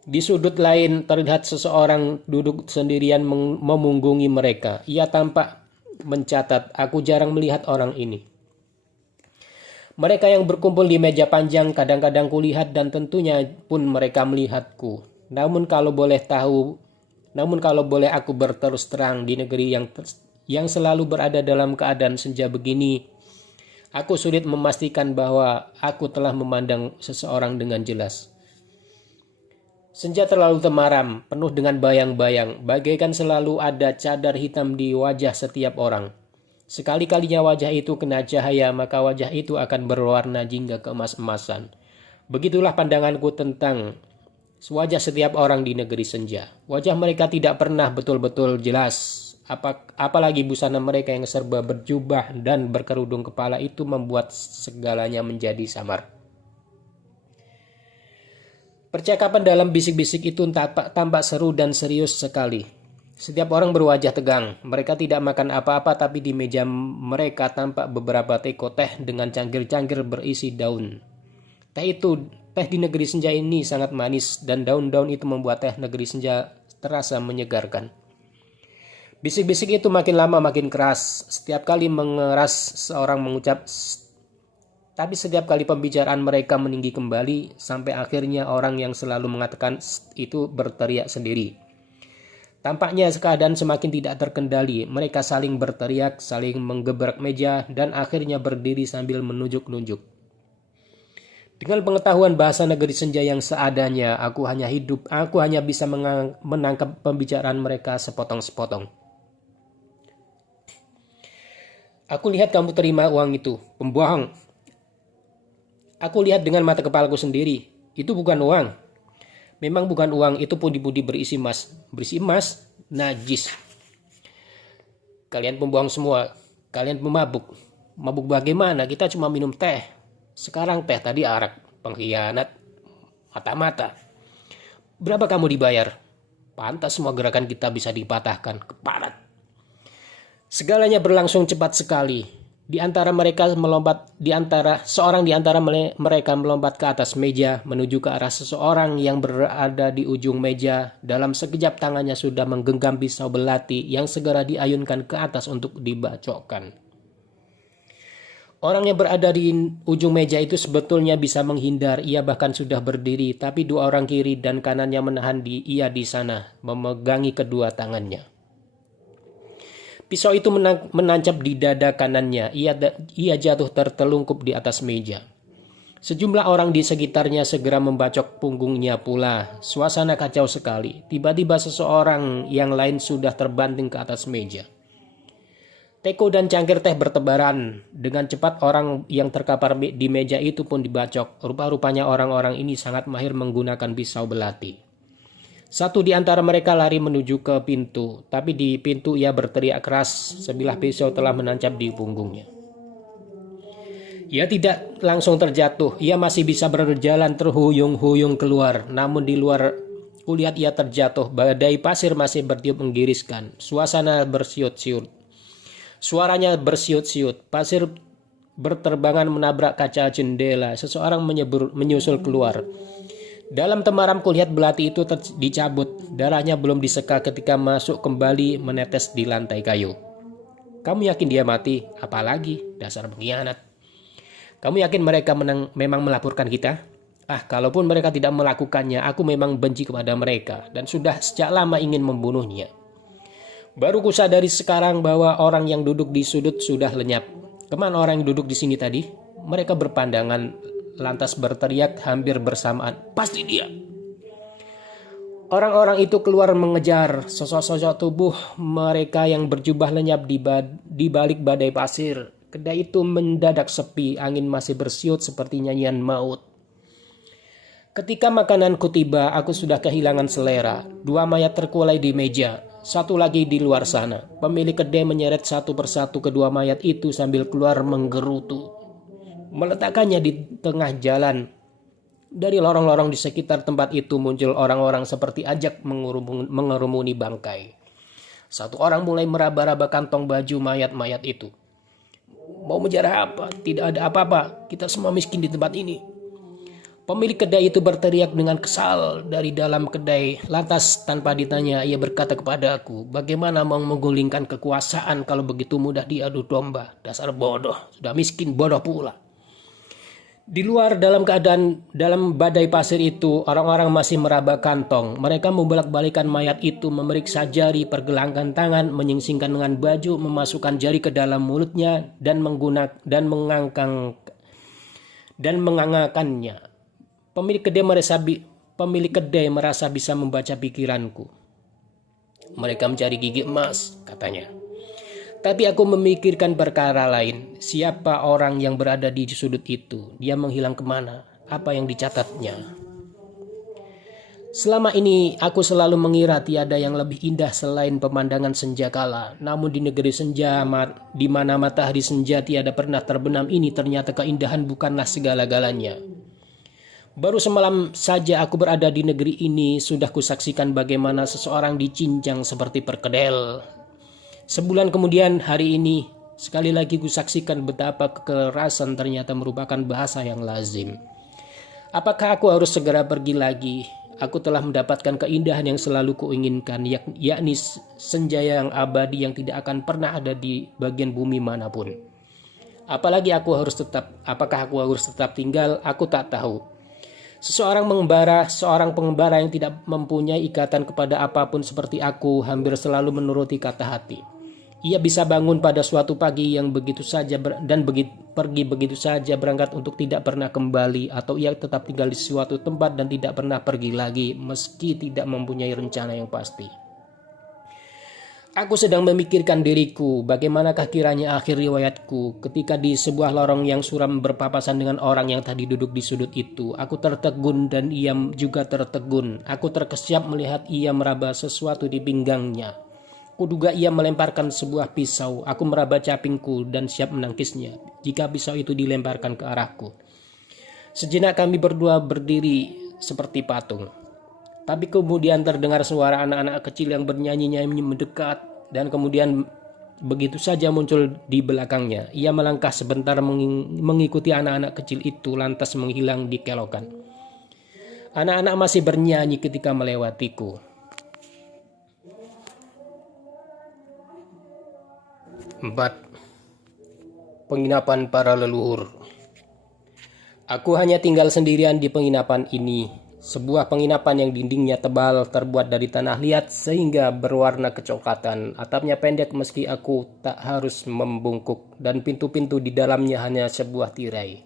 Di sudut lain terlihat seseorang duduk sendirian memunggungi mereka. Ia tampak mencatat. Aku jarang melihat orang ini. Mereka yang berkumpul di meja panjang kadang-kadang kulihat dan tentunya pun mereka melihatku. Namun kalau boleh aku berterus terang di negeri yang selalu berada dalam keadaan senja begini, aku sulit memastikan bahwa aku telah memandang seseorang dengan jelas. Senja terlalu temaram, penuh dengan bayang-bayang, bagaikan selalu ada cadar hitam di wajah setiap orang. Sekali-kalinya wajah itu kena cahaya, maka wajah itu akan berwarna jingga keemas-emasan. Begitulah pandanganku tentang wajah setiap orang di negeri senja. Wajah mereka tidak pernah betul-betul jelas. Apalagi busana mereka yang serba berjubah dan berkerudung kepala itu membuat segalanya menjadi samar. Percakapan dalam bisik-bisik itu tampak seru dan serius sekali. Setiap orang berwajah tegang. Mereka tidak makan apa-apa, tapi di meja mereka tampak beberapa teko teh dengan cangkir-cangkir berisi daun. Teh di negeri senja ini sangat manis dan daun-daun itu membuat teh negeri senja terasa menyegarkan. Bisik-bisik itu makin lama makin keras. Setiap kali mengeras seorang mengucap "Sst". Tapi setiap kali pembicaraan mereka meninggi kembali sampai akhirnya orang yang selalu mengatakan "Sst" itu berteriak sendiri. Tampaknya keadaan semakin tidak terkendali. Mereka saling berteriak, saling menggebrak meja dan akhirnya berdiri sambil menunjuk-nunjuk. Dengan pengetahuan bahasa negeri senja yang seadanya, aku hanya bisa menangkap pembicaraan mereka sepotong-sepotong. Aku lihat kamu terima uang itu, pembohong. Aku lihat dengan mata kepalaku sendiri. Itu bukan uang. Memang bukan uang, itu pundi-pundi berisi emas. Berisi emas? Najis. Kalian pembohong semua. Kalian pemabuk. Mabuk bagaimana? Kita cuma minum teh. Sekarang teh, tadi arak. Pengkhianat. Mata-mata. Berapa kamu dibayar? Pantas semua gerakan kita bisa dipatahkan. Keparat. Segalanya berlangsung cepat sekali. Seorang di antara mereka melompat ke atas meja menuju ke arah seseorang yang berada di ujung meja. Dalam sekejap tangannya sudah menggenggam pisau belati yang segera diayunkan ke atas untuk dibacokkan. Orang yang berada di ujung meja itu sebetulnya bisa menghindar. Ia bahkan sudah berdiri, tapi dua orang kiri dan kanannya menahan ia di sana, memegangi kedua tangannya. Pisau itu menancap di dada kanannya. Ia jatuh tertelungkup di atas meja. Sejumlah orang di sekitarnya segera membacok punggungnya pula. Suasana kacau sekali. Tiba-tiba seseorang yang lain sudah terbanting ke atas meja. Teko dan cangkir teh bertebaran. Dengan cepat orang yang terkapar di meja itu pun dibacok. Rupa-rupanya orang-orang ini sangat mahir menggunakan pisau belati. Satu di antara mereka lari menuju ke pintu. Tapi di pintu ia berteriak keras. Sebilah pisau telah menancap di punggungnya. Ia tidak langsung terjatuh. Ia masih bisa berjalan terhuyung-huyung keluar. Namun di luar kulihat ia terjatuh. Badai pasir masih bertiup menggiriskan. Suasana bersiut-siut. Suaranya bersiut-siut. Pasir berterbangan menabrak kaca jendela. Seseorang menyusul keluar. Dalam temaram kulihat belati itu dicabut. Darahnya belum diseka ketika masuk kembali menetes di lantai kayu. Kamu yakin dia mati? Apalagi dasar pengkhianat. Kamu yakin mereka memang melaporkan kita? Kalaupun mereka tidak melakukannya, aku memang benci kepada mereka dan sudah sejak lama ingin membunuhnya. Baru kusadari sekarang bahwa orang yang duduk di sudut sudah lenyap. Kemana orang yang duduk di sini tadi? Mereka berpandangan lantas berteriak hampir bersamaan. Pasti dia! Orang-orang itu keluar mengejar sosok-sosok tubuh mereka yang berjubah lenyap di balik badai pasir. Kedai itu mendadak sepi, angin masih bersiut seperti nyanyian maut. Ketika makananku tiba, aku sudah kehilangan selera. 2 mayat terkulai di meja, satu lagi di luar sana. Pemilik kedai menyeret satu persatu kedua mayat itu sambil keluar menggerutu. Meletakkannya di tengah jalan. Dari lorong-lorong di sekitar tempat itu muncul orang-orang seperti ajak mengerumuni bangkai. Satu orang mulai meraba-raba kantong baju mayat-mayat itu. Mau menjarah apa? Tidak ada apa-apa. Kita semua miskin di tempat ini. Pemilik kedai itu berteriak dengan kesal dari dalam kedai. Lantas tanpa ditanya ia berkata kepada aku, bagaimana mau menggulingkan kekuasaan kalau begitu mudah diadu domba? Dasar bodoh. Sudah miskin bodoh pula. Di luar dalam badai pasir itu, orang-orang masih meraba kantong. Mereka membolak-balikan mayat itu, memeriksa jari, pergelangan tangan, menyingsingkan dengan baju, memasukkan jari ke dalam mulutnya dan mengangakannya. Pemilik kedai merasa bisa membaca pikiranku. Mereka mencari gigi emas, katanya. Tapi aku memikirkan perkara lain. Siapa orang yang berada di sudut itu? Dia menghilang kemana? Apa yang dicatatnya? Selama ini aku selalu mengira tiada yang lebih indah selain pemandangan senja kala. Namun di negeri senja di mana matahari senja tiada pernah terbenam ini, ternyata keindahan bukanlah segala-galanya. Baru semalam saja aku berada di negeri ini, sudah kusaksikan bagaimana seseorang dicincang seperti perkedel. Sebulan kemudian hari ini, sekali lagi kusaksikan betapa kekerasan ternyata merupakan bahasa yang lazim. Apakah aku harus segera pergi lagi? Aku telah mendapatkan keindahan yang selalu kuinginkan, yakni senja yang abadi yang tidak akan pernah ada di bagian bumi manapun. Apakah aku harus tetap tinggal? Aku tak tahu. Seorang pengembara yang tidak mempunyai ikatan kepada apapun seperti aku hampir selalu menuruti kata hati. Ia bisa bangun pada suatu pagi yang begitu saja pergi begitu saja, berangkat untuk tidak pernah kembali, atau ia tetap tinggal di suatu tempat dan tidak pernah pergi lagi meski tidak mempunyai rencana yang pasti. Aku sedang memikirkan diriku, bagaimanakah kiranya akhir riwayatku ketika di sebuah lorong yang suram berpapasan dengan orang yang tadi duduk di sudut itu. Aku tertegun dan ia juga tertegun. Aku terkesiap melihat ia meraba sesuatu di pinggangnya. Kuduga ia melemparkan sebuah pisau. Aku meraba capingku dan siap menangkisnya jika pisau itu dilemparkan ke arahku. Sejenak kami berdua berdiri seperti patung. Tapi kemudian terdengar suara anak-anak kecil yang bernyanyi-nyanyi mendekat, dan kemudian begitu saja muncul di belakangnya. Ia melangkah sebentar mengikuti anak-anak kecil itu, lantas menghilang di kelokan. Anak-anak masih bernyanyi ketika melewatiku. 4. Penginapan para leluhur. Aku hanya tinggal sendirian di penginapan ini. Sebuah penginapan yang dindingnya tebal, terbuat dari tanah liat sehingga berwarna kecoklatan. Atapnya pendek meski aku tak harus membungkuk, dan pintu-pintu di dalamnya hanya sebuah tirai.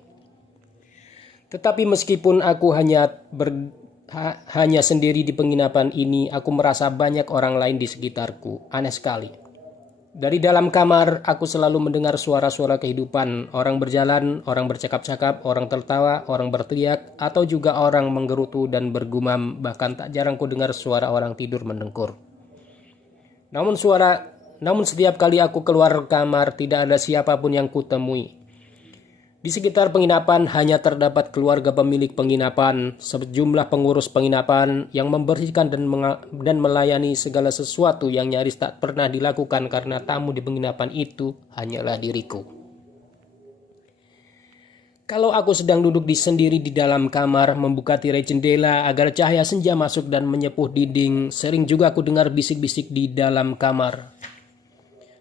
Tetapi meskipun aku hanya sendiri di penginapan ini, aku merasa banyak orang lain di sekitarku. Aneh sekali. Dari dalam kamar, aku selalu mendengar suara-suara kehidupan. Orang berjalan, orang bercakap-cakap, orang tertawa, orang berteriak, atau juga orang menggerutu dan bergumam. Bahkan tak jarang ku dengar suara orang tidur mendengkur. Namun setiap kali aku keluar kamar, tidak ada siapapun yang kutemui. Di sekitar penginapan hanya terdapat keluarga pemilik penginapan, sejumlah pengurus penginapan yang membersihkan dan melayani segala sesuatu yang nyaris tak pernah dilakukan karena tamu di penginapan itu hanyalah diriku. Kalau aku sedang duduk sendiri di dalam kamar, membuka tirai jendela agar cahaya senja masuk dan menyepuh dinding, sering juga aku dengar bisik-bisik di dalam kamar.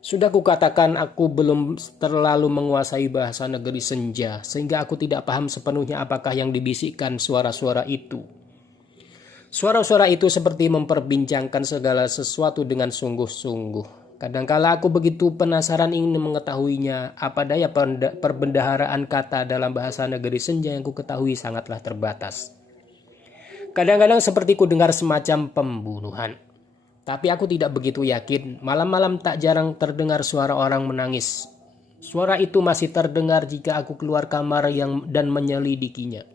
Sudah kukatakan aku belum terlalu menguasai bahasa negeri senja, sehingga aku tidak paham sepenuhnya apakah yang dibisikkan suara-suara itu. Suara-suara itu seperti memperbincangkan segala sesuatu dengan sungguh-sungguh. Kadangkala aku begitu penasaran ingin mengetahuinya, apa daya perbendaharaan kata dalam bahasa negeri senja yang kuketahui sangatlah terbatas. Kadang-kadang seperti ku dengar semacam pembunuhan. Tapi aku tidak begitu yakin. Malam-malam tak jarang terdengar suara orang menangis. Suara itu masih terdengar jika aku keluar kamar dan menyelidikinya.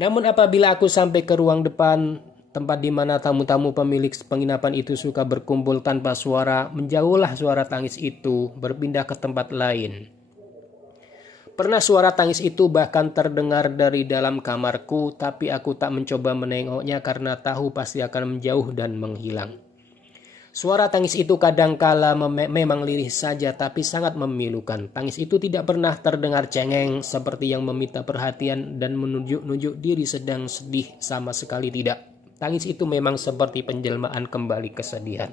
Namun apabila aku sampai ke ruang depan, tempat di mana tamu-tamu pemilik penginapan itu suka berkumpul tanpa suara, menjauhlah suara tangis itu, berpindah ke tempat lain. Pernah suara tangis itu bahkan terdengar dari dalam kamarku, tapi aku tak mencoba menengoknya karena tahu pasti akan menjauh dan menghilang. Suara tangis itu kadangkala memang lirih saja tapi sangat memilukan. Tangis itu tidak pernah terdengar cengeng seperti yang meminta perhatian dan menunjuk-nunjuk diri sedang sedih, sama sekali tidak. Tangis itu memang seperti penjelmaan kembali kesedihan.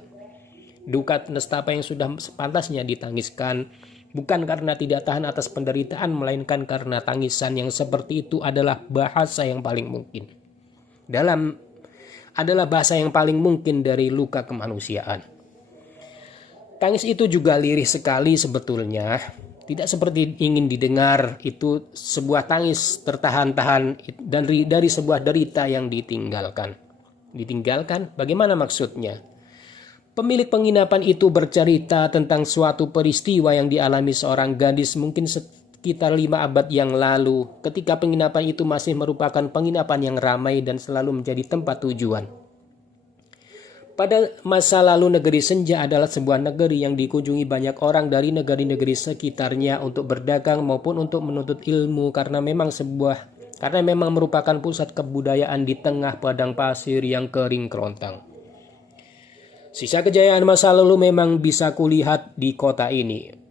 Duka nestapa yang sudah sepantasnya ditangiskan, bukan karena tidak tahan atas penderitaan, melainkan karena tangisan yang seperti itu adalah bahasa yang paling mungkin. Adalah bahasa yang paling mungkin dari luka kemanusiaan. Tangis itu juga lirih sekali sebetulnya. Tidak seperti ingin didengar, itu sebuah tangis tertahan-tahan dan dari sebuah derita yang ditinggalkan. Ditinggalkan? Bagaimana maksudnya? Pemilik penginapan itu bercerita tentang suatu peristiwa yang dialami seorang gadis mungkin sekitar 5 abad yang lalu, ketika penginapan itu masih merupakan penginapan yang ramai dan selalu menjadi tempat tujuan. Pada masa lalu negeri senja adalah sebuah negeri yang dikunjungi banyak orang dari negeri-negeri sekitarnya untuk berdagang maupun untuk menuntut ilmu karena memang merupakan pusat kebudayaan di tengah padang pasir yang kering kerontang. Sisa kejayaan masa lalu memang bisa kulihat di kota ini.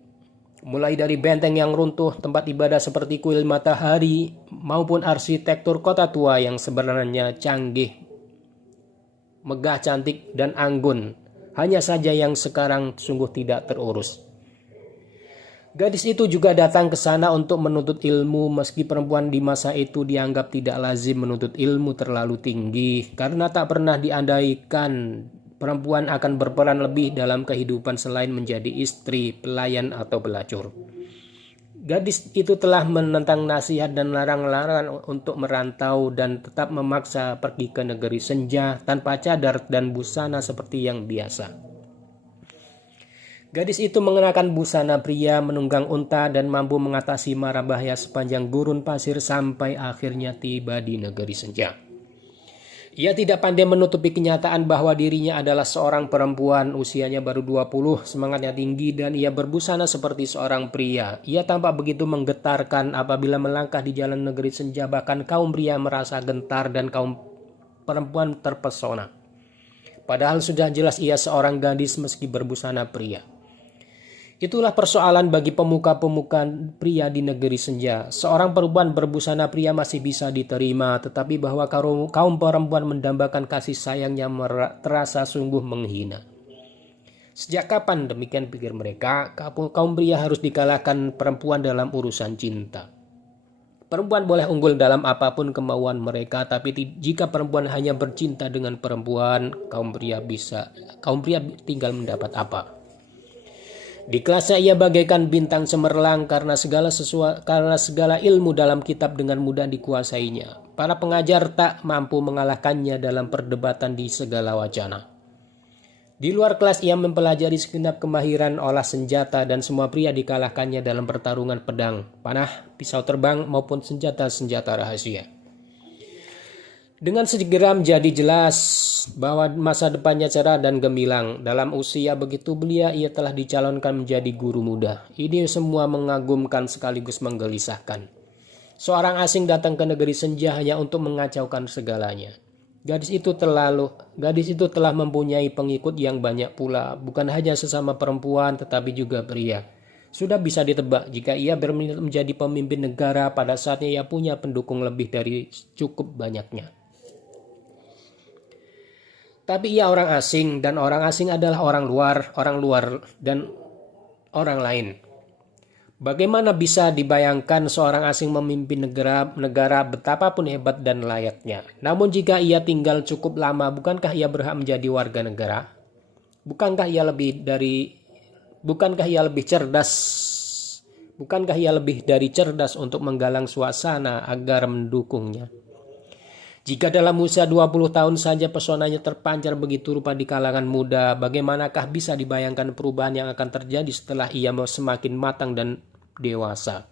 Mulai dari benteng yang runtuh, tempat ibadah seperti kuil matahari, maupun arsitektur kota tua yang sebenarnya canggih, megah, cantik, dan anggun. Hanya saja yang sekarang sungguh tidak terurus. Gadis itu juga datang ke sana untuk menuntut ilmu, meski perempuan di masa itu dianggap tidak lazim menuntut ilmu terlalu tinggi, karena tak pernah diandaikan perempuan akan berperan lebih dalam kehidupan selain menjadi istri, pelayan, atau pelacur. Gadis itu telah menentang nasihat dan larangan untuk merantau dan tetap memaksa pergi ke negeri senja tanpa cadar dan busana seperti yang biasa. Gadis itu mengenakan busana pria, menunggang unta, dan mampu mengatasi mara bahaya sepanjang gurun pasir sampai akhirnya tiba di negeri senja. Ia tidak pandai menutupi kenyataan bahwa dirinya adalah seorang perempuan, usianya baru 20, semangatnya tinggi, dan ia berbusana seperti seorang pria. Ia tampak begitu menggetarkan apabila melangkah di jalan negeri senja, bahkan kaum pria merasa gentar dan kaum perempuan terpesona. Padahal sudah jelas ia seorang gadis meski berbusana pria. Itulah persoalan bagi pemuka-pemuka pria di negeri senja. Seorang perempuan berbusana pria masih bisa diterima, tetapi bahwa kaum perempuan mendambakan kasih sayangnya terasa sungguh menghina. Sejak kapan, demikian pikir mereka, kaum pria harus dikalahkan perempuan dalam urusan cinta. Perempuan boleh unggul dalam apapun kemauan mereka, tapi jika perempuan hanya bercinta dengan perempuan, kaum pria tinggal mendapat apa? Di kelasnya ia bagaikan bintang cemerlang karena segala ilmu dalam kitab dengan mudah dikuasainya. Para pengajar tak mampu mengalahkannya dalam perdebatan di segala wacana. Di luar kelas ia mempelajari segenap kemahiran olah senjata dan semua pria dikalahkannya dalam pertarungan pedang, panah, pisau terbang maupun senjata-senjata rahasia. Dengan segera menjadi jelas bahwa masa depannya cerah dan gemilang. Dalam usia begitu belia ia telah dicalonkan menjadi guru muda. Ini semua mengagumkan sekaligus menggelisahkan. Seorang asing datang ke negeri senja hanya untuk mengacaukan segalanya. Gadis itu telah mempunyai pengikut yang banyak pula, bukan hanya sesama perempuan tetapi juga pria. Sudah bisa ditebak jika ia berminat menjadi pemimpin negara, pada saatnya ia punya pendukung lebih dari cukup banyaknya. Tapi ia orang asing, dan orang asing adalah orang luar dan orang lain. Bagaimana bisa dibayangkan seorang asing memimpin negara betapapun hebat dan layaknya? Namun jika ia tinggal cukup lama, bukankah ia berhak menjadi warga negara? Bukankah ia lebih cerdas? Bukankah ia lebih dari cerdas untuk menggalang suasana agar mendukungnya? Jika dalam usia 20 tahun saja pesonanya terpancar begitu rupa di kalangan muda, bagaimanakah bisa dibayangkan perubahan yang akan terjadi setelah ia semakin matang dan dewasa?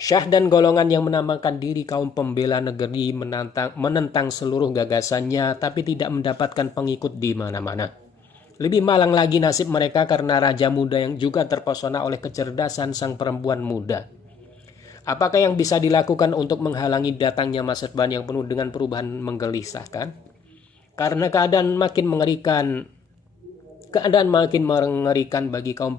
Syah dan golongan yang menamakan diri kaum pembela negeri menentang seluruh gagasannya, tapi tidak mendapatkan pengikut di mana-mana. Lebih malang lagi nasib mereka karena raja muda yang juga terpesona oleh kecerdasan sang perempuan muda. Apakah yang bisa dilakukan untuk menghalangi datangnya masa depan yang penuh dengan perubahan menggelisahkan? Karena keadaan makin mengerikan bagi kaum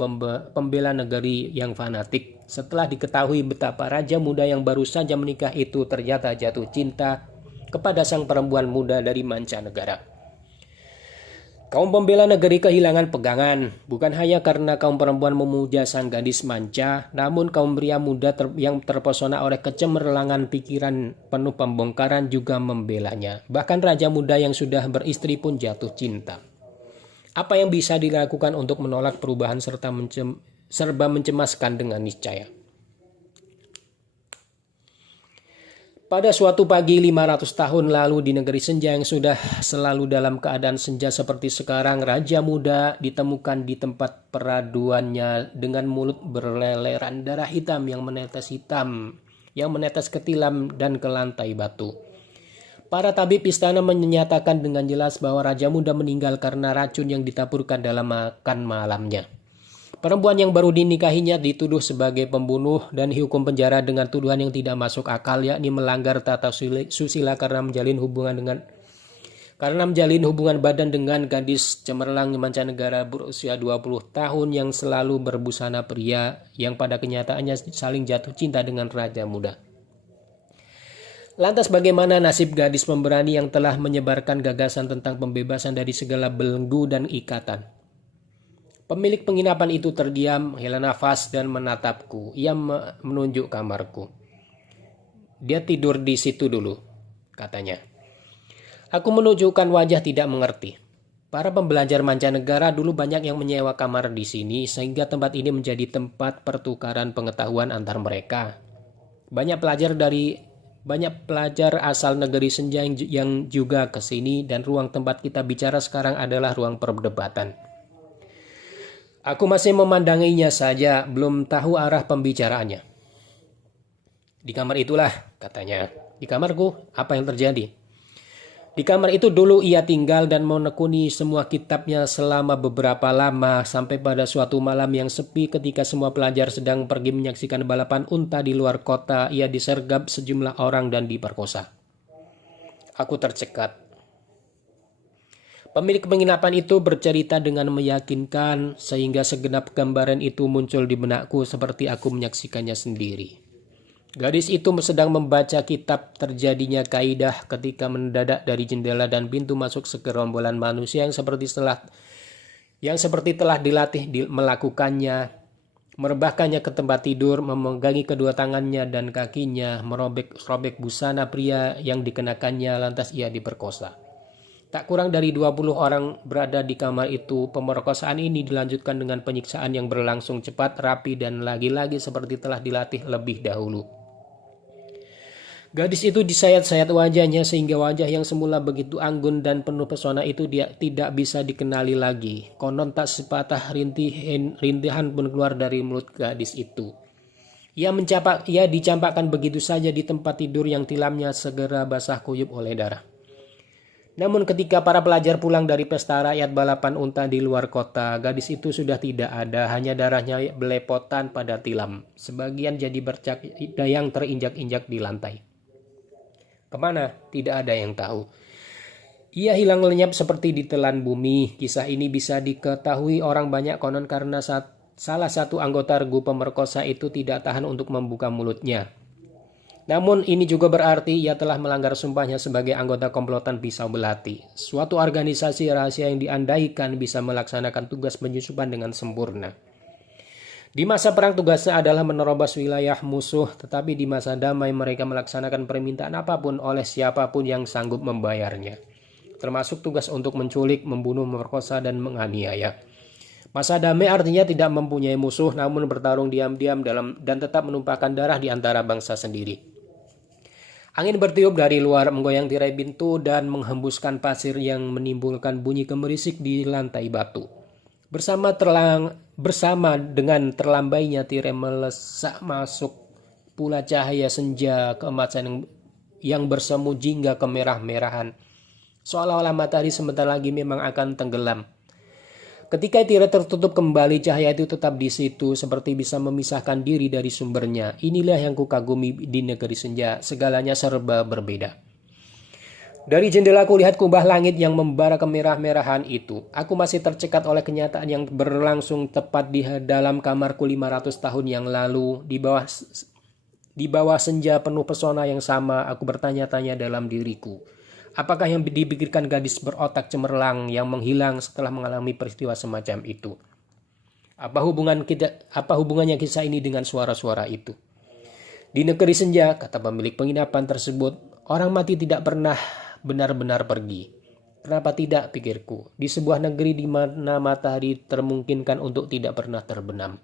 pembela negeri yang fanatik. Setelah diketahui betapa raja muda yang baru saja menikah itu ternyata jatuh cinta kepada sang perempuan muda dari mancanegara. Kaum pembela negeri kehilangan pegangan, bukan hanya karena kaum perempuan memuja sang gadis manca, namun kaum pria muda yang terpesona oleh kecemerlangan pikiran penuh pembongkaran juga membelanya. Bahkan raja muda yang sudah beristri pun jatuh cinta. Apa yang bisa dilakukan untuk menolak perubahan serba mencemaskan dengan niscaya? Pada suatu pagi 500 tahun lalu di negeri senja yang sudah selalu dalam keadaan senja seperti sekarang, raja muda ditemukan di tempat peraduannya dengan mulut berleleran darah hitam yang menetes ke tilam dan ke lantai batu. Para tabib istana menyatakan dengan jelas bahwa raja muda meninggal karena racun yang ditaburkan dalam makan malamnya. Perempuan yang baru dinikahinya dituduh sebagai pembunuh dan dihukum penjara dengan tuduhan yang tidak masuk akal, yakni melanggar tata susila karena menjalin hubungan badan dengan gadis cemerlang mancanegara berusia 20 tahun yang selalu berbusana pria yang pada kenyataannya saling jatuh cinta dengan raja muda. Lantas bagaimana nasib gadis pemberani yang telah menyebarkan gagasan tentang pembebasan dari segala belenggu dan ikatan? Pemilik penginapan itu terdiam, hela nafas dan menatapku. Ia menunjuk kamarku. Dia tidur di situ dulu, katanya. Aku menunjukkan wajah tidak mengerti. Para pembelajar mancanegara dulu banyak yang menyewa kamar di sini, sehingga tempat ini menjadi tempat pertukaran pengetahuan antar mereka. Banyak pelajar asal negeri senja yang juga ke sini, dan ruang tempat kita bicara sekarang adalah ruang perdebatan. Aku masih memandanginya saja, belum tahu arah pembicaraannya. Di kamar itulah, katanya. Di kamarku, apa yang terjadi? Di kamar itu dulu ia tinggal dan menekuni semua kitabnya selama beberapa lama, sampai pada suatu malam yang sepi ketika semua pelajar sedang pergi menyaksikan balapan unta di luar kota, ia disergap sejumlah orang dan diperkosa. Aku tercekat. Pemilik penginapan itu bercerita dengan meyakinkan sehingga segenap gambaran itu muncul di benakku seperti aku menyaksikannya sendiri. Gadis itu sedang membaca kitab terjadinya kaidah ketika mendadak dari jendela dan pintu masuk segerombolan manusia yang seperti telah dilatih melakukannya, merebahkannya ke tempat tidur, memegangi kedua tangannya dan kakinya, merobek busana pria yang dikenakannya, lantas ia diperkosa. Tak kurang dari 20 orang berada di kamar itu. Pemerkosaan ini dilanjutkan dengan penyiksaan yang berlangsung cepat, rapi, dan lagi-lagi seperti telah dilatih lebih dahulu. Gadis itu disayat-sayat wajahnya sehingga wajah yang semula begitu anggun dan penuh pesona itu dia tidak bisa dikenali lagi. Konon tak sepatah rintihan pun keluar dari mulut gadis itu. Ia dicampakkan begitu saja di tempat tidur yang tilamnya segera basah kuyup oleh darah. Namun ketika para pelajar pulang dari pesta rakyat balapan unta di luar kota, gadis itu sudah tidak ada, hanya darahnya belepotan pada tilam. Sebagian jadi bercak yang terinjak-injak di lantai. Kemana? Tidak ada yang tahu. Ia hilang lenyap seperti ditelan bumi. Kisah ini bisa diketahui orang banyak konon karena salah satu anggota regu pemerkosa itu tidak tahan untuk membuka mulutnya. Namun ini juga berarti ia telah melanggar sumpahnya sebagai anggota komplotan pisau belati, suatu organisasi rahasia yang diandaikan bisa melaksanakan tugas penyusupan dengan sempurna. Di masa perang tugasnya adalah menerobos wilayah musuh, tetapi di masa damai mereka melaksanakan permintaan apapun oleh siapapun yang sanggup membayarnya, termasuk tugas untuk menculik, membunuh, memerkosa, dan menganiaya. Masa damai artinya tidak mempunyai musuh, namun bertarung diam-diam dan tetap menumpahkan darah di antara bangsa sendiri. Angin bertiup dari luar, menggoyang tirai pintu dan menghembuskan pasir yang menimbulkan bunyi gemerisik di lantai batu. Bersama dengan terlambainya tirai melesak masuk pula cahaya senja keemasan yang bersemu jingga kemerah-merahan. Seolah-olah matahari sebentar lagi memang akan tenggelam. Ketika tirai tertutup kembali, cahaya itu tetap di situ, seperti bisa memisahkan diri dari sumbernya. Inilah yang kukagumi di negeri senja, segalanya serba berbeda. Dari jendela aku lihat kubah langit yang membara kemerah-merahan itu. Aku masih tercekat oleh kenyataan yang berlangsung tepat di dalam kamarku 500 tahun yang lalu. Di bawah senja penuh pesona yang sama, aku bertanya-tanya dalam diriku. Apakah yang dipikirkan gadis berotak cemerlang yang menghilang setelah mengalami peristiwa semacam itu? Apa hubungannya kisah ini dengan suara-suara itu? Di negeri senja, kata pemilik penginapan tersebut, orang mati tidak pernah benar-benar pergi. Kenapa tidak, pikirku, di sebuah negeri di mana matahari termungkinkan untuk tidak pernah terbenam.